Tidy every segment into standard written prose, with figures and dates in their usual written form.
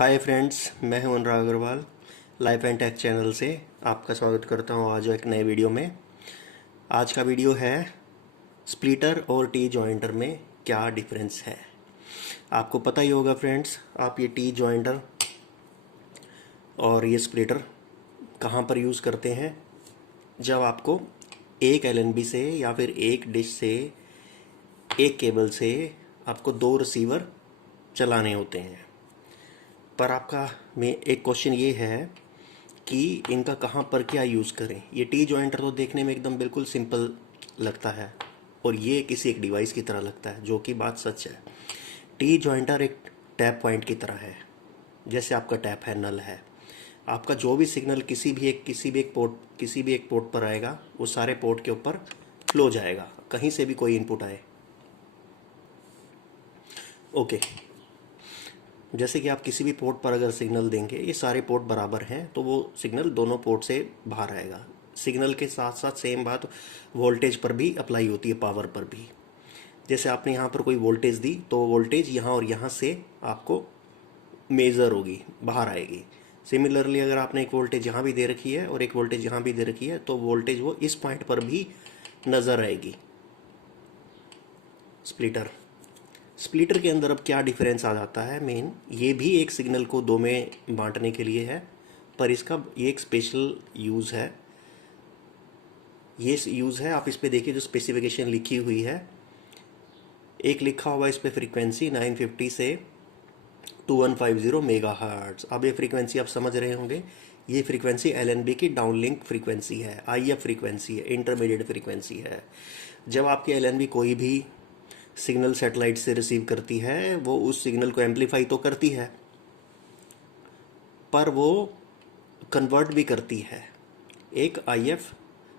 हाय friends, मैं हूं Anurag Agrawal. Life and tech channel से आपका स्वागत करता हूं आज एक नए वीडियो में। आज का वीडियो है स्प्लिटर और टी जॉइंटर में क्या डिफरेंस है। आपको पता ही होगा फ्रेंड्स, आप ये टी जॉइंटर और ये स्प्लिटर कहां पर यूज़ करते हैं। जब आपको एक एलएनबी से या फिर एक डिश से एक केबल से आपको दो रिसीवर चलाने होते हैं। पर आपका में एक क्वेश्चन ये है कि इनका कहाँ पर क्या यूज़ करें। ये टी जॉइंटर तो देखने में एकदम बिल्कुल सिंपल लगता है और ये किसी एक डिवाइस की तरह लगता है, जो कि बात सच है। टी जॉइंटर एक टैप पॉइंट की तरह है। जैसे आपका टैप है, नल है, आपका जो भी सिग्नल किसी भी एक पोर्ट पर आएगा, वो सारे पोर्ट के ऊपर फ्लो जाएगा, कहीं से भी कोई इनपुट आए। ओके, जैसे कि आप किसी भी पोर्ट पर अगर सिग्नल देंगे, ये सारे पोर्ट बराबर हैं, तो वो सिग्नल दोनों पोर्ट से बाहर आएगा। सिग्नल के साथ साथ सेम बात वोल्टेज पर भी अप्लाई होती है, पावर पर भी। जैसे आपने यहाँ पर कोई वोल्टेज दी, तो वोल्टेज यहाँ और यहाँ से आपको मेज़र होगी, बाहर आएगी। सिमिलरली अगर आपने एक वोल्टेज यहाँ भी दे रखी है और एक वोल्टेज यहाँ भी दे रखी है, तो वोल्टेज वो इस पॉइंट पर भी नज़र आएगी। स्प्लिटर के अंदर अब क्या डिफरेंस आ जाता है मेन, ये भी एक सिग्नल को दो में बांटने के लिए है, पर इसका ये एक स्पेशल यूज़ है। ये यूज़ है, आप इस पे देखिए जो स्पेसिफिकेशन लिखी हुई है, एक लिखा हुआ इस पे फ्रीक्वेंसी 950 से 2150 मेगाहर्ट्ज़। अब ये फ्रीक्वेंसी आप समझ रहे होंगे, ये फ्रीक्वेंसी एलएनबी की डाउनलिंक फ्रीक्वेंसी है, आईएफ फ्रीक्वेंसी है, इंटरमीडिएट फ्रीक्वेंसी है। जब आपकी एलएनबी कोई भी सिग्नल सैटेलाइट से रिसीव करती है, वो उस सिग्नल को एम्पलीफाई तो करती है, पर वो कन्वर्ट भी करती है एक आईएफ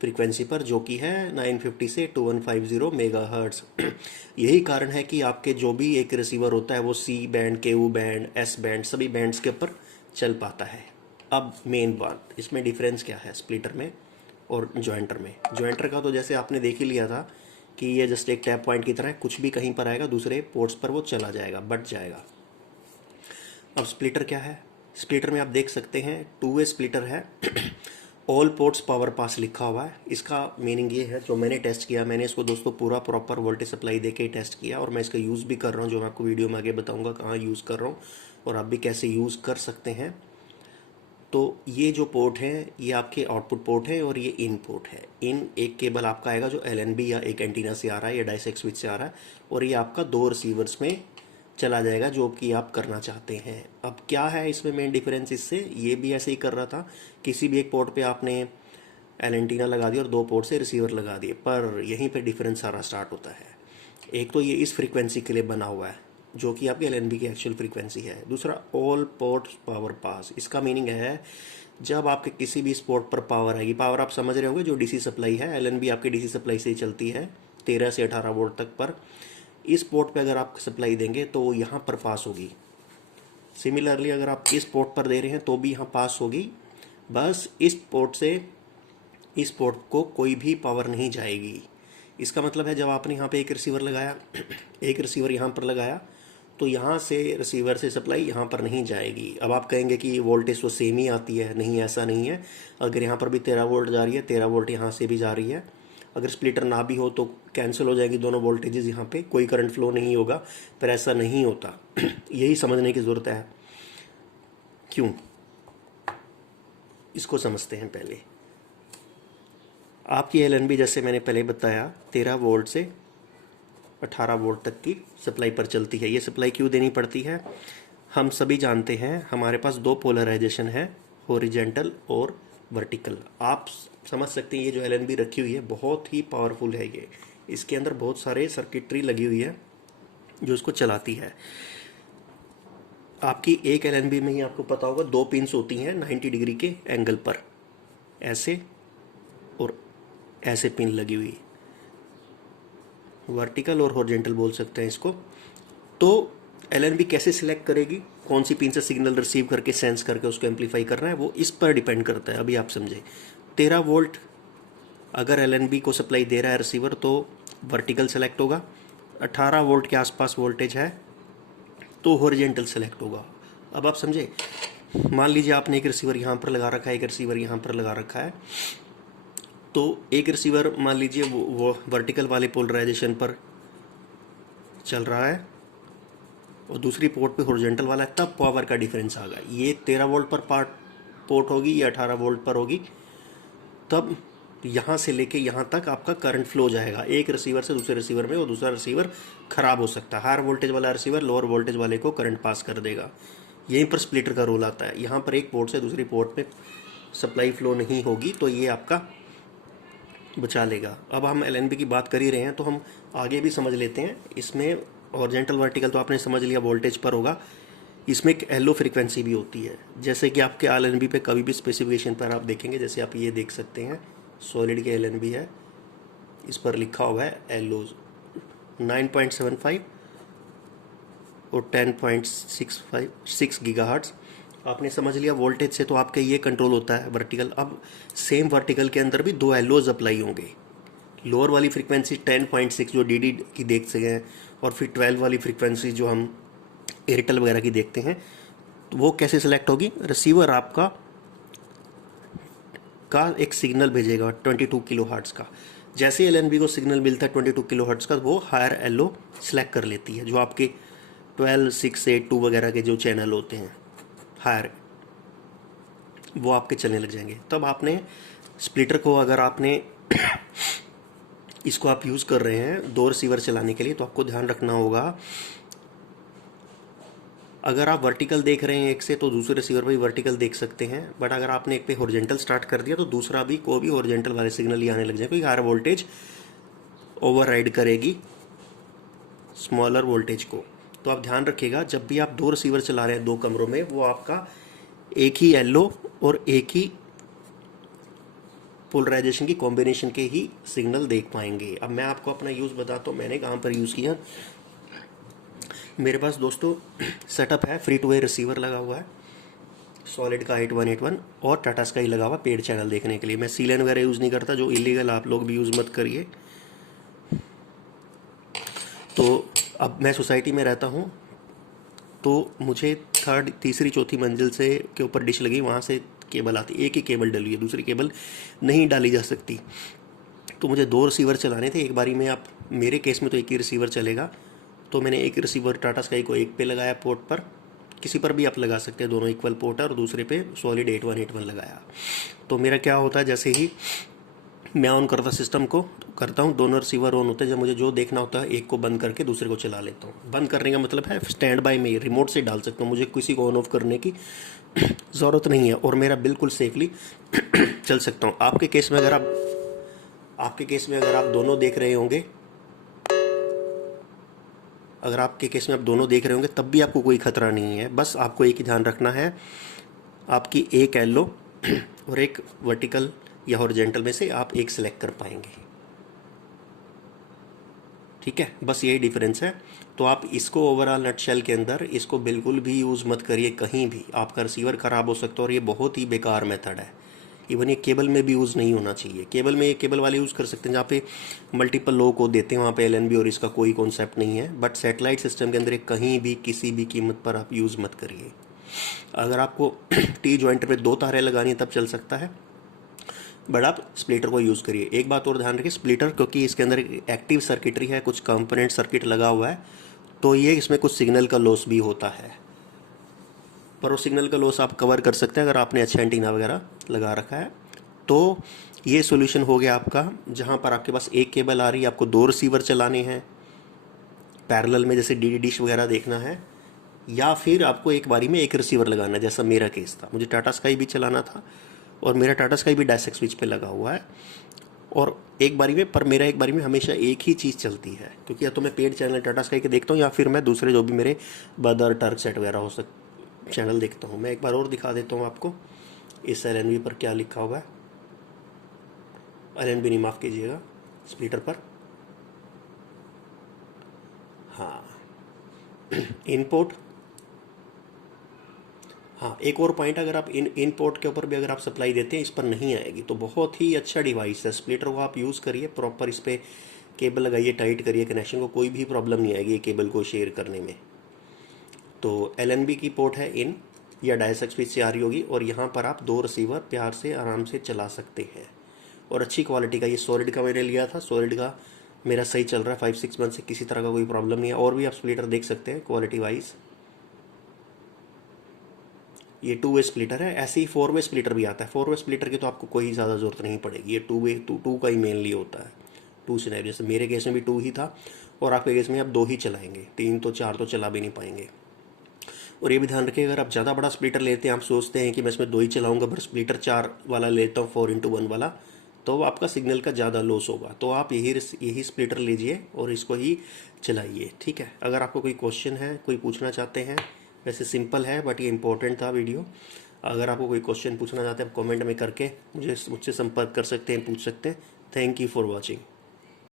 फ्रीक्वेंसी पर, जो कि है 950 से 2150 मेगाहर्ट्ज़। यही कारण है कि आपके जो भी एक रिसीवर होता है, वो सी बैंड, केयू बैंड, एस बैंड, सभी बैंड्स के ऊपर चल पाता है। अब मेन बात, इसमें डिफरेंस क्या है स्प्लिटर में और जॉइंटर में। जॉइंटर का तो जैसे आपने देख ही लिया था कि ये जस्ट एक टैप पॉइंट की तरह है, कुछ भी कहीं पर आएगा दूसरे पोर्ट्स पर वो चला जाएगा, बट जाएगा। अब स्प्लिटर क्या है, स्प्लिटर में आप देख सकते हैं टू वे स्प्लिटर है। ऑल पोर्ट्स पावर पास लिखा हुआ है। इसका मीनिंग ये है, जो मैंने टेस्ट किया, मैंने इसको दोस्तों पूरा प्रॉपर वोल्टेज सप्लाई दे के टेस्ट किया, और मैं इसका यूज़ भी कर रहा हूँ, जो मैं आपको वीडियो में आगे बताऊँगा कहाँ यूज़ कर रहा हूँ और आप भी कैसे यूज़ कर सकते हैं। तो ये जो पोर्ट है, ये आपके आउटपुट पोर्ट है और ये इन पोर्ट है। इन एक केबल आपका आएगा जो एलएनबी या एक एंटीना से आ रहा है या डाइसेक्ट स्विच से आ रहा है, और ये आपका दो रिसीवर्स में चला जाएगा जो कि आप करना चाहते हैं। अब क्या है इसमें मेन डिफरेंस इससे, ये भी ऐसे ही कर रहा था, किसी भी एक पोर्ट पे आपने एंटीना लगा दिया और दो पोर्ट से रिसीवर लगा दिए, पर यहीं पे डिफरेंस सारा स्टार्ट होता है। एक तो ये इस फ्रीक्वेंसी के लिए बना हुआ है, जो कि आपकी एलएनबी की एक्चुअल फ्रीक्वेंसी है। दूसरा ऑल पोर्ट पावर पास, इसका मीनिंग है जब आपके किसी भी पोर्ट पर पावर आएगी, पावर आप समझ रहे होंगे जो डीसी सप्लाई है, एलएनबी आपकी डीसी सप्लाई से ही चलती है 13 से 18 वोल्ट तक, पर इस पोर्ट पे अगर आप सप्लाई देंगे तो वो यहाँ पर पास होगी। सिमिलरली अगर आप इस पोर्ट पर दे रहे हैं तो भी यहाँ पास होगी, बस इस पोर्ट से इस पोर्ट को कोई भी पावर नहीं जाएगी। इसका मतलब है जब आपने यहाँ पे एक रिसीवर लगाया, एक रिसीवर यहाँ पर लगाया, तो यहाँ से रिसीवर से सप्लाई यहाँ पर नहीं जाएगी। अब आप कहेंगे कि वोल्टेज तो सेम ही आती है, नहीं, ऐसा नहीं है। अगर यहाँ पर भी 13 वोल्ट जा रही है, 13 वोल्ट यहाँ से भी जा रही है। अगर स्प्लिटर ना भी हो तो कैंसिल हो जाएगी दोनों वोल्टेजेस, यहाँ पे कोई करंट फ्लो नहीं होगा, पर ऐसा नहीं होता। यही समझने की ज़रूरत है। क्यों, इसको समझते हैं पहले। आपकी एलएनबी जैसे मैंने पहले बताया 13 वोल्ट से 18 वोल्ट तक की सप्लाई पर चलती है। ये सप्लाई क्यों देनी पड़ती है, हम सभी जानते हैं। हमारे पास दो पोलराइजेशन है, हॉरिजॉन्टल और वर्टिकल। आप समझ सकते हैं ये जो एलएनबी रखी हुई है बहुत ही पावरफुल है। ये इसके अंदर बहुत सारे सर्किटरी लगी हुई है जो इसको चलाती है। आपकी एक एलएनबी में ही आपको पता होगा दो पिन्स होती हैं 90 डिग्री के एंगल पर, ऐसे और ऐसे पिन लगी हुई, वर्टिकल और हॉरिजॉन्टल बोल सकते हैं इसको। तो एलएनबी कैसे सिलेक्ट करेगी कौन सी पिन से सिग्नल रिसीव करके सेंस करके उसको एम्पलीफाई करना है, वो इस पर डिपेंड करता है। अभी आप समझे, 13 वोल्ट अगर एलएनबी को सप्लाई दे रहा है रिसीवर तो वर्टिकल सेलेक्ट होगा, 18 वोल्ट के आसपास वोल्टेज है तो हॉरिजॉन्टल सेलेक्ट होगा। अब आप समझे, मान लीजिए आपने एक रिसीवर यहाँ पर लगा रखा है, एक रिसीवर यहाँ पर लगा रखा है, तो एक रिसीवर मान लीजिए वो वर्टिकल वाले पोलराइजेशन पर चल रहा है और दूसरी पोर्ट पे हॉरिजॉन्टल वाला है, तब पावर का डिफरेंस आ गया। ये 13 वोल्ट पर पोर्ट होगी, ये 18 वोल्ट पर होगी, तब यहाँ से लेके यहाँ तक आपका करंट फ्लो जाएगा एक रिसीवर से दूसरे रिसीवर में, और दूसरा रिसीवर ख़राब हो सकता है। हायर वोल्टेज वाला रिसीवर लोअर वोल्टेज वाले को करंट पास कर देगा। यहीं पर स्प्लिटर का रोल आता है। यहाँ पर एक पोर्ट से दूसरी पोर्ट में सप्लाई फ्लो नहीं होगी, तो ये आपका बचा लेगा। अब हम एलएनबी की बात कर ही रहे हैं तो हम आगे भी समझ लेते हैं। इसमें हॉरिजॉन्टल वर्टिकल तो आपने समझ लिया वोल्टेज पर होगा, इसमें एक एलओ फ्रीक्वेंसी भी होती है। जैसे कि आपके एलएनबी पे कभी भी स्पेसिफिकेशन पर आप देखेंगे, जैसे आप ये देख सकते हैं सॉलिड के एलएनबी है, इस पर लिखा हुआ है एलओ 9.75 और 10.6 गीगाहर्ट्ज़। आपने समझ लिया वोल्टेज से तो आपका ये कंट्रोल होता है वर्टिकल। अब सेम वर्टिकल के अंदर भी दो एलओज अप्लाई होंगे। लोअर वाली फ्रीक्वेंसी 10.6 जो डीडी की देख सके हैं, और फिर 12 वाली फ्रीक्वेंसी जो हम एयरटेल वगैरह की देखते हैं, तो वो कैसे सिलेक्ट होगी? रिसीवर आपका एक सिग्नल भेजेगा 22 किलो हर्ट्ज़ का। जैसे एलएनबी को सिग्नल मिलता है 22 किलो हर्ट्ज़ का, वो हायर एलओ सिलेक्ट कर लेती है। जो आपके 12, 6, 8, 2 वगैरह के जो चैनल होते हैं हायर, वो आपके चलने लग जाएंगे। तब आपने स्प्लिटर को, अगर आपने इसको आप यूज़ कर रहे हैं दो रिसीवर चलाने के लिए, तो आपको ध्यान रखना होगा, अगर आप वर्टिकल देख रहे हैं एक से, तो दूसरे रिसीवर पर भी वर्टिकल देख सकते हैं। बट अगर आपने एक पे हॉरिजॉन्टल स्टार्ट कर दिया, तो दूसरा भी कोई भी हॉरिजॉन्टल वाले सिग्नल ही आने लग जाए, क्योंकि हायर वोल्टेज ओवरराइड करेगी स्मॉलर वोल्टेज को। तो आप ध्यान रखिएगा, जब भी आप दो रिसीवर चला रहे हैं दो कमरों में, वो आपका एक ही एलओ और एक ही पोलराइजेशन की कॉम्बिनेशन के ही सिग्नल देख पाएंगे। अब मैं आपको अपना यूज़ बताता हूँ, मैंने कहाँ पर यूज़ किया। मेरे पास दोस्तों सेटअप है, फ्री टू एयर रिसीवर लगा हुआ है सॉलिड का 8181, और टाटा स्काई लगा हुआ पेड चैनल देखने के लिए। मैं सीलेन वगैरह यूज़ नहीं करता, जो इलीगल आप लोग भी यूज़ मत करिए। तो अब मैं सोसाइटी में रहता हूँ, तो मुझे तीसरी चौथी मंजिल से के ऊपर डिश लगी, वहाँ से केबल आती, एक ही केबल डली है, दूसरी केबल नहीं डाली जा सकती। तो मुझे दो रिसीवर चलाने थे एक बारी में। आप मेरे केस में तो एक ही रिसीवर चलेगा, तो मैंने एक रिसीवर टाटा स्काई को एक पे लगाया पोर्ट पर, किसी पर भी आप लगा सकते हैं, दोनों इक्वल पोर्ट है, और दूसरे पे सॉलिड 8181 लगाया। तो मेरा क्या होता है, जैसे ही मैं ऑन सिस्टम को करता हूँ, दोनों रिसीवर ऑन होते हैं। जब मुझे जो देखना होता है, एक को बंद करके दूसरे को चला लेता हूँ। बंद करने का मतलब है स्टैंड बाय में रिमोट से डाल सकता हूँ, मुझे किसी को ऑन ऑफ करने की ज़रूरत नहीं है, और मेरा बिल्कुल सेफली चल सकता हूँ। आपके केस में अगर आप दोनों देख रहे होंगे, अगर आपके केस में आप दोनों देख रहे होंगे, तब भी आपको कोई खतरा नहीं है। बस आपको एक ही ध्यान रखना है, आपकी एक एलओ और एक वर्टिकल या हॉरिजॉन्टल में से आप एक सिलेक्ट कर पाएंगे। ठीक है, बस यही डिफरेंस है। तो आप इसको ओवरऑल नटशेल के अंदर इसको बिल्कुल भी यूज़ मत करिए कहीं भी, आपका रिसीवर ख़राब हो सकता है, और ये बहुत ही बेकार मेथड है। इवन ये केबल में भी यूज़ नहीं होना चाहिए। केबल में ये केबल वाले यूज़ कर सकते हैं जहाँ पे मल्टीपल लो को देते हैं, वहाँ पे एलएनबी और इसका कोई कॉन्सेप्ट नहीं है। बट सैटेलाइट सिस्टम के अंदर कहीं भी किसी भी कीमत पर आप यूज़ मत करिए। अगर आपको टी जॉइंटर पे दो तारें लगानी है तब चल सकता है, बट आप स्प्लिटर को यूज़ करिए। एक बात और ध्यान रखिए, स्प्लिटर क्योंकि इसके अंदर एक्टिव सर्किटरी है, कुछ कंपोनेंट सर्किट लगा हुआ है, तो ये इसमें कुछ सिग्नल का लॉस भी होता है, पर वो सिग्नल का लॉस आप कवर कर सकते हैं अगर आपने अच्छा एंटीना वगैरह लगा रखा है। तो ये सॉल्यूशन हो गया आपका, जहाँ पर आपके पास एक केबल आ रही है, आपको दो रिसीवर चलाने हैं पैरेलल में, जैसे डीडी डिश वगैरह देखना है, या फिर आपको एक बारी में एक रिसीवर लगाना है, जैसा मेरा केस था। मुझे टाटा स्काई भी चलाना था, और मेरा टाटा स्काई भी डायसेक्ट स्विच पे लगा हुआ है, और एक बारी में, पर मेरा एक बारी में हमेशा एक ही चीज़ चलती है, क्योंकि या तो मैं पेड चैनल टाटा स्काई के देखता हूँ, या फिर मैं दूसरे जो भी मेरे बदर टर्क सेट वगैरह हो चैनल देखता हूँ। मैं एक बार और दिखा देता हूँ आपको इस एलएनबी पर क्या लिखा हुआ है। एलएनबी नहीं, माफ़ कीजिएगा, स्प्लिटर पर, हाँ इनपुट। हाँ, एक और पॉइंट, अगर आप इनपुट के ऊपर भी अगर आप सप्लाई देते हैं, इस पर नहीं आएगी। तो बहुत ही अच्छा डिवाइस है, स्प्लिटर को आप यूज़ करिए प्रॉपर, इस पर केबल लगाइए, टाइट करिए कनेक्शन को, कोई भी प्रॉब्लम नहीं आएगी केबल को शेयर करने में। तो एलएनबी की पोर्ट है इन, या डायस स्पीड से आ रही होगी, और यहाँ पर आप 2 रिसीवर प्यार से आराम से चला सकते हैं। और अच्छी क्वालिटी का, ये सॉलिड का मैंने लिया था, सॉलिड का मेरा सही चल रहा है 5-6 मंथ से, किसी तरह का कोई प्रॉब्लम नहीं है। और भी आप स्प्लिटर देख सकते हैं क्वालिटी वाइज। ये 2 वे स्प्लिटर है। ऐसे ही 4 वे स्प्लिटर भी आता है। 4 वे स्प्लिटर की तो आपको कोई ज़्यादा ज़रूरत नहीं पड़ेगी, ये 2 वे टू का ही मेनली होता है। 2 सिनेरियो, जैसे मेरे केस में भी 2 ही था, और आपके केस में आप 2 ही चलाएंगे, 3 तो 4 तो चला भी नहीं पाएंगे। और ये भी ध्यान रखिए, अगर आप ज़्यादा बड़ा स्प्लिटर लेते हैं, आप सोचते हैं कि मैं इसमें 2 ही चलाऊंगा, पर स्प्लिटर 4 वाला लेता हूँ, 4x1 वाला, तो आपका सिग्नल का ज़्यादा लॉस होगा। तो आप यही स्प्लिटर लीजिए और इसको ही चलाइए, ठीक है। अगर आपको कोई क्वेश्चन है, कोई पूछना चाहते हैं, वैसे सिंपल है बट ये इंपॉर्टेंट था वीडियो। अगर आपको कोई क्वेश्चन पूछना चाहते हैं, आप कमेंट में करके मुझसे संपर्क कर सकते हैं, पूछ सकते हैं। Thank you for watching.